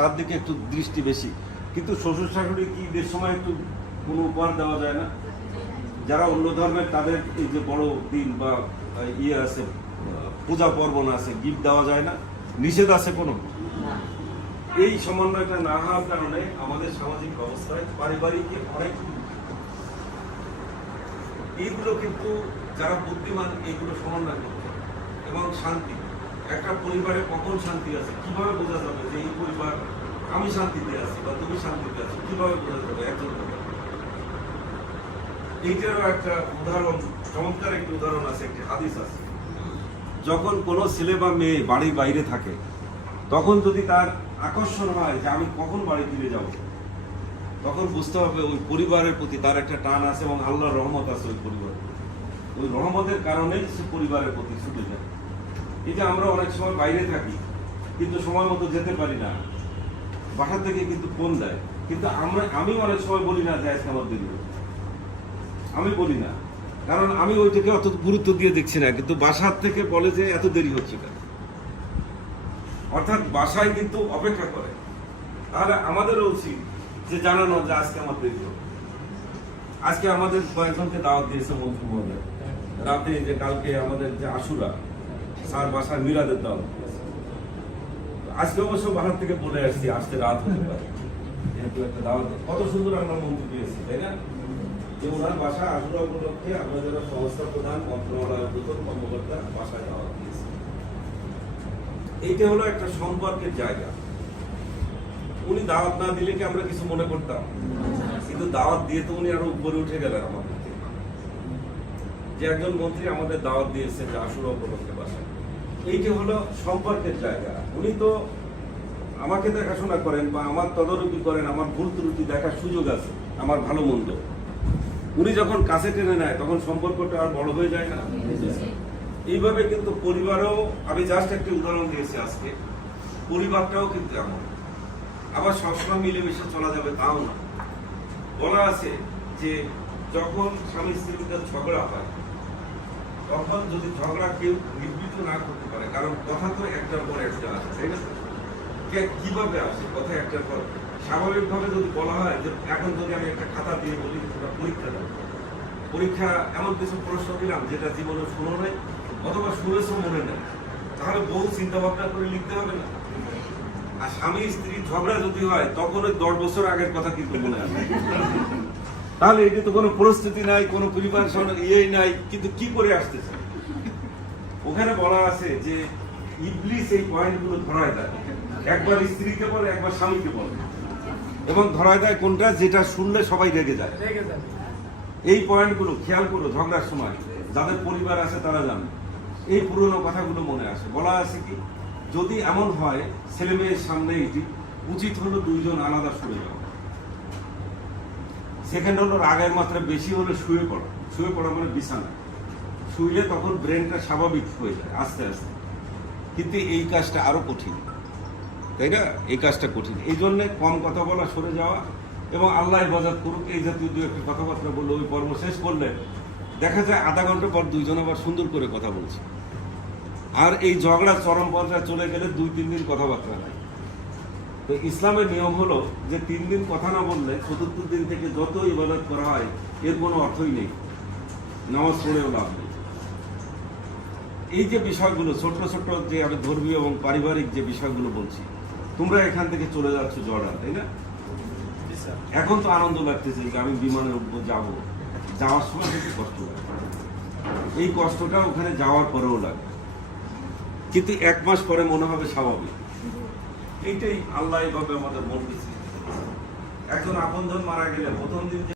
তার দিকে একটু দৃষ্টি বেশি, কিন্তু শ্বশুর শাশুড়ি কি ঈদের সময় একটু কোনো উপহার দেওয়া যায় না? যারা অন্য ধর্মের তাদের এই যে বড় দিন বা ইয়ে আছে, পূজা পার্বণ আছে, গিফট দেওয়া যায় না? নিষেধ আছে কোনো? এই সমন্বয়টা না হওয়ার কারণে আমাদের সামাজিক ব্যবস্থায় পারিবারিক অনেক এইগুলো কিন্তু যারা বুদ্ধিমান এইগুলো সমন্বয় করতে এবং শান্তি, একটা পরিবারে কখন শান্তি আছে কিভাবে বোঝা যাবে যে এই পরিবার আমি শান্তিতে আছি বা তুমি শান্তিতে আছো, কিভাবে বোঝা যাবে একজন? এইটারও একটা উদাহরণ, চমৎকার একটি উদাহরণ আছে, একটি হাদিস আছে। যখন কোনো ছেলে বা মেয়ে বাড়ির বাইরে থাকে তখন যদি তার আকর্ষণ হয় যে আমি কখন বাড়ি ফিরে যাব, তখন বুঝতে হবে ওই পরিবারের প্রতি তার একটা টান আছে এবং আল্লাহর রহমত আছে ওই পরিবারে। ওই রহমতের কারণেই সে পরিবারের প্রতি ছুটে যায়। এই যে আমরা অনেক সময় বাইরে থাকি কিন্তু সময় মতো যেতে পারি না, বাসা থেকে কিন্তু ফোন দেয়, কিন্তু আমি অনেক সময় বলি না যে আজকে আমার দেরি হচ্ছে, আমি বলি না, কারণ আমি ওইটাকে অত গুরুত্ব দিয়ে দেখছি না, কিন্তু বাসার থেকে বলে যে এত দেরি হচ্ছে কেন, অর্থাৎ বাসায় কিন্তু অপেক্ষা করে। তাহলে আমাদেরও উচিত যে জানানো যে আজকে আমার দেরি হবে। আজকে আমাদের কয়েকজনকে দাওয়াত দিয়েছে মন্ত্রী মহোদয় রাতে, যে কালকে আমাদের যে আশুরা স্যার বাসায় মিলাদের দাওয়াত, আজকে অবশ্য বাসার থেকে বলে আসছি আসতে রাত হতে পারে, যেহেতু একটা দাওয়াত কত সুন্দর আমরা মন্ত্রী পেয়েছি, তাই না? যে ওনার বাসা আশুরা উপলক্ষে আমরা যারা সংস্থা প্রধান মন্ত্রণালয়ের প্রথম কর্মকর্তা বাসায় দাওয়াত দিয়েছি। এইটা হলো একটা সম্পর্কের জায়গা। উনি দাওয়াত না দিলে কি আমরা কিছু মনে করতাম? কিন্তু দাওয়াত দিয়ে তো উনি আরো উপরে উঠে গেলেন আমাদের থেকে। যে একজন মন্ত্রী আমাদের দাওয়াত দিয়েছে যে আশুরা উপলক্ষে বাসায়, এইটা হলো সম্পর্কের জায়গা। উনি তো আমাকে দেখাশোনা করেন বা আমার তদারকি করেন, আমার ভুল ত্রুটি দেখার সুযোগ আছে, আমার ভালো মন্দ। উনি যখন কাছে টেনে নেয় তখন সম্পর্কটা আর বড় হয়ে যায় না? এইভাবে কিন্তু পরিবারেও, আমি জাস্ট একটি উদাহরণ দিয়েছি আজকে, পরিবারটাও কিন্তু এমন। আবার সবসময় মিলেমিশে চলা যাবে তাও না। বলা আছে যে যখন স্বামী স্ত্রীর ঝগড়া হয় তখন যদি ঝগড়া কেউ নিবৃত্ত না করতে পারে, কারণ কথা তো একটার পর একটা আসে, তাই না? কিভাবে আসে কথা একটার পর? স্বাভাবিকভাবে যদি বলা হয় যে এখন যদি আমি একটা খাতা দিয়ে বলি তোমরা পরীক্ষা দাও, পরীক্ষা এমন কিছু প্রশ্ন দিলাম যেটা জীবনে শুনো নাই অথবা শুনেছ মনে নেই, তাহলে বহু চিন্তা ভাবনা করে লিখতে হবে না? আর স্বামী স্ত্রীর ঝগড়া যদি হয় তখন ওই 10 বছর আগের কথা কিন্তু মনে আসে। তাহলে এটি তো কোনো প্রস্তুতি নাই, কোনো প্রিপারেশন ইয়েই নাই, কিন্তু কি করে আসতেছে? ওখানে বলা আছে যে ইবলিস এই পয়েন্টগুলো ধরায় দেয়, একবার স্ত্রীকে বলে একবার স্বামীকে বলে, এবং ধরায় দেয় কোনটা যেটা শুনলে সবাই রেগে যায়। এই পয়েন্টগুলো খেয়াল করো ঝগড়ার সময়, যাদের পরিবার আছে তারা জানে, এই পুরনো কথাগুলো মনে আসে। বলা আছে কি, যদি এমন হয় ছেলে মেয়ের সামনে এটি উচিত হলো দুইজন আলাদা শুয়ে যাওয়া। সেকেন্ড হলো রাগের মাত্রা বেশি হলে শুয়ে পড়া। শুয়ে পড়া মানে বিছানা শুইলে তখন ব্রেনটা স্বাভাবিক হয়ে যায় আস্তে আস্তে, কিন্তু এই কাজটা আরো কঠিন, তাই না? এই কাজটা কঠিন। এই জন্য কম কথা বলা, সরে যাওয়া, এবং আল্লাহ হেফাজত করুক এই জাতীয় দু একটি কথাবার্তা বললে ওই পর্ব শেষ করলে দেখা যায় আধা ঘন্টা পর দুইজন আবার সুন্দর করে কথা বলছে। আর এই ঝগড়া চরম পর্যায়ে চলে গেলে 2-3 দিন কথাবার্তা নাই। তো ইসলামের নিয়ম হলো যে 3 দিন কথা না বললে 74 দিন থেকে যত ইবাদত করা হয় এর কোনো অর্থই নেই, নামাজ পড়েও লাভ নেই। এই যে বিষয়গুলো ছোট্ট ছোট্ট যে আমি ধর্মীয় এবং পারিবারিক যে বিষয়গুলো বলছি, তোমরা এখান থেকে চলে যাচ্ছ জর্ডান, তাই না? এখন তো আনন্দ লাগতেছে যে আমি বিমানে উঠবো, যাবো, যাওয়ার সময় কিন্তু কষ্ট লাগে, এই কষ্টটা ওখানে যাওয়ার পরেও লাগে, কিন্তু 1 মাস পরে মনে হবে স্বাভাবিক। এইটাই আল্লাহ এভাবে আমাদের মন দিচ্ছে। একজন আপনজন মারা গেলে প্রথম দিন